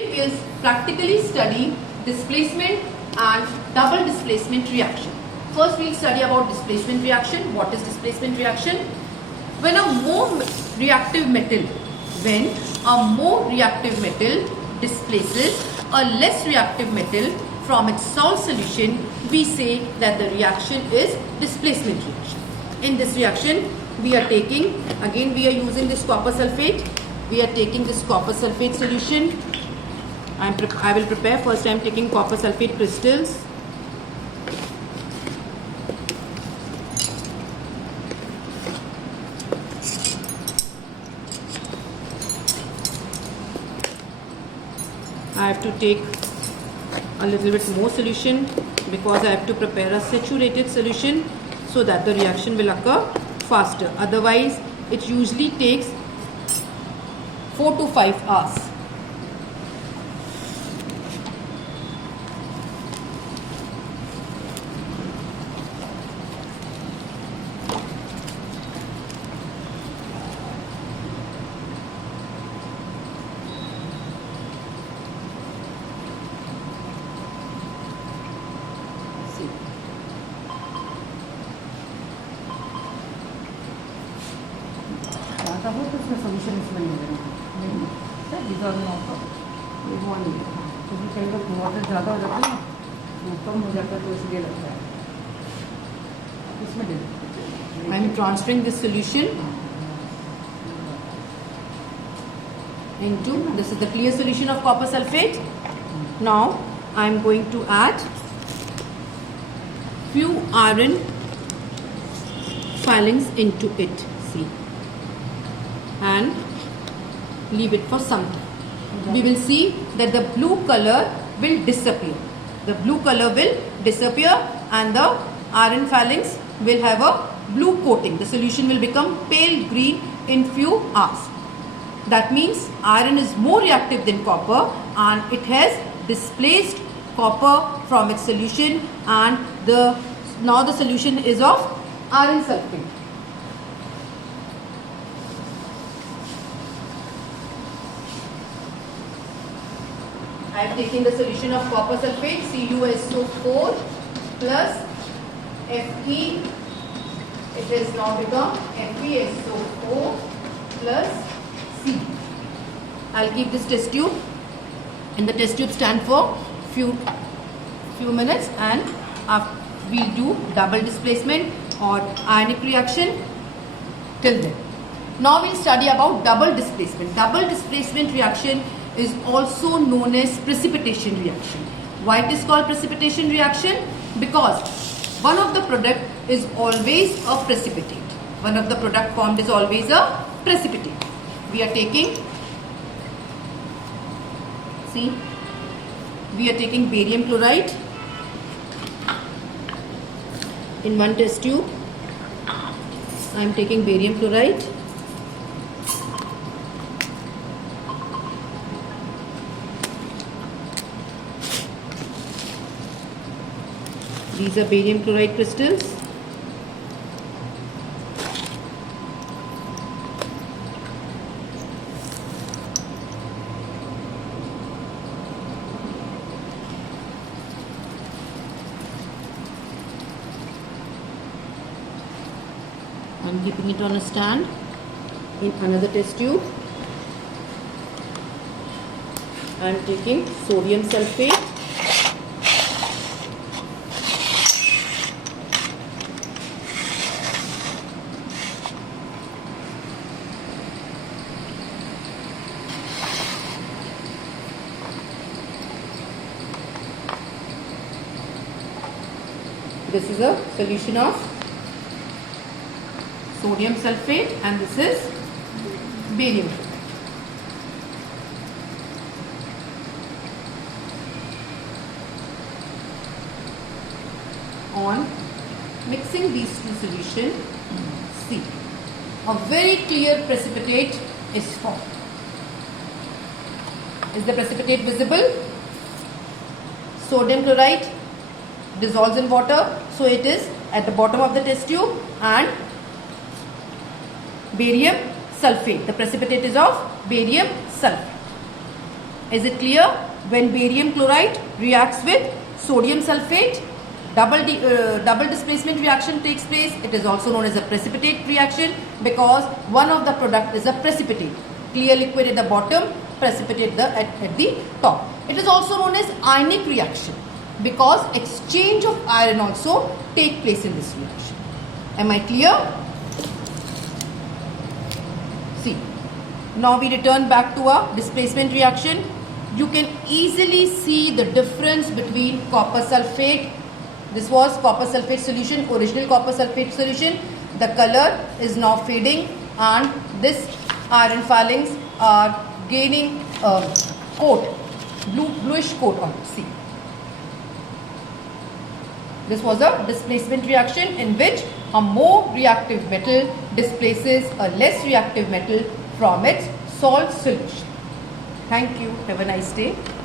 is practically study displacement and double displacement reaction. First we'll study about displacement reaction. What is displacement reaction? When a more reactive metal displaces a less reactive metal from its salt solution, we say that the reaction is displacement reaction. In this reaction, we are using this copper sulfate. We are taking this copper sulfate solution. I will prepare. First I am taking copper sulfate crystals. I have to take a little bit more solution because I have to prepare a saturated solution so that the reaction will occur faster. Otherwise, it usually takes 4 to 5 hours. ज़्यादा हो तो उसमें solution इसमें नहीं sir dissolve ना हो ये वो नहीं क्योंकि कई लोग वाटर ज़्यादा हो जाता है ना वो कम हो जाता है तो इसलिए लगता है इसमें I am transferring this solution into, this is the clear solution of copper sulfate. Now I am going to add few iron filings into it. See. And leave it for some time. We will see that the blue color will disappear. The blue color will disappear and the iron filings will have a blue coating. The solution will become pale green in few hours. That means iron is more reactive than copper and it has displaced copper from its solution, and now the solution is of iron sulfate. I am taking the solution of copper sulfate, CuSO4 plus Fe. It has now become FeSO4 plus C. I'll keep this test tube, and the test tube stand for few minutes, and we'll do double displacement or ionic reaction till then. Now we'll study about double displacement. Double displacement reaction is also known as precipitation reaction. Why it is called precipitation reaction? Because one of the product is always a precipitate. One of the product formed is always a precipitate. We are taking barium chloride in one test tube. I am taking barium chloride. These are barium chloride crystals. I am keeping it on a stand in another test tube. I am taking sodium sulfate. This is a solution of sodium sulfate and this is barium. On mixing these two solutions, see, a very clear precipitate is formed. Is the precipitate visible? Sodium chloride dissolves in water, so it is at the bottom of the test tube, and barium sulfate. The precipitate is of barium sulfate. Is it clear? When barium chloride reacts with sodium sulfate, double displacement reaction takes place. It is also known as a precipitate reaction because one of the product is a precipitate. Clear liquid at the bottom, precipitate at the top. It is also known as ionic reaction because exchange of iron also take place in this reaction. Am I clear? See, now we return back to our displacement reaction. You can easily see the difference between copper sulfate. This was copper sulfate solution, original copper sulfate solution. The color is now fading and this iron filings are gaining a coat, bluish coat on it. See. This was a displacement reaction in which a more reactive metal displaces a less reactive metal from its salt solution. Thank you. Have a nice day.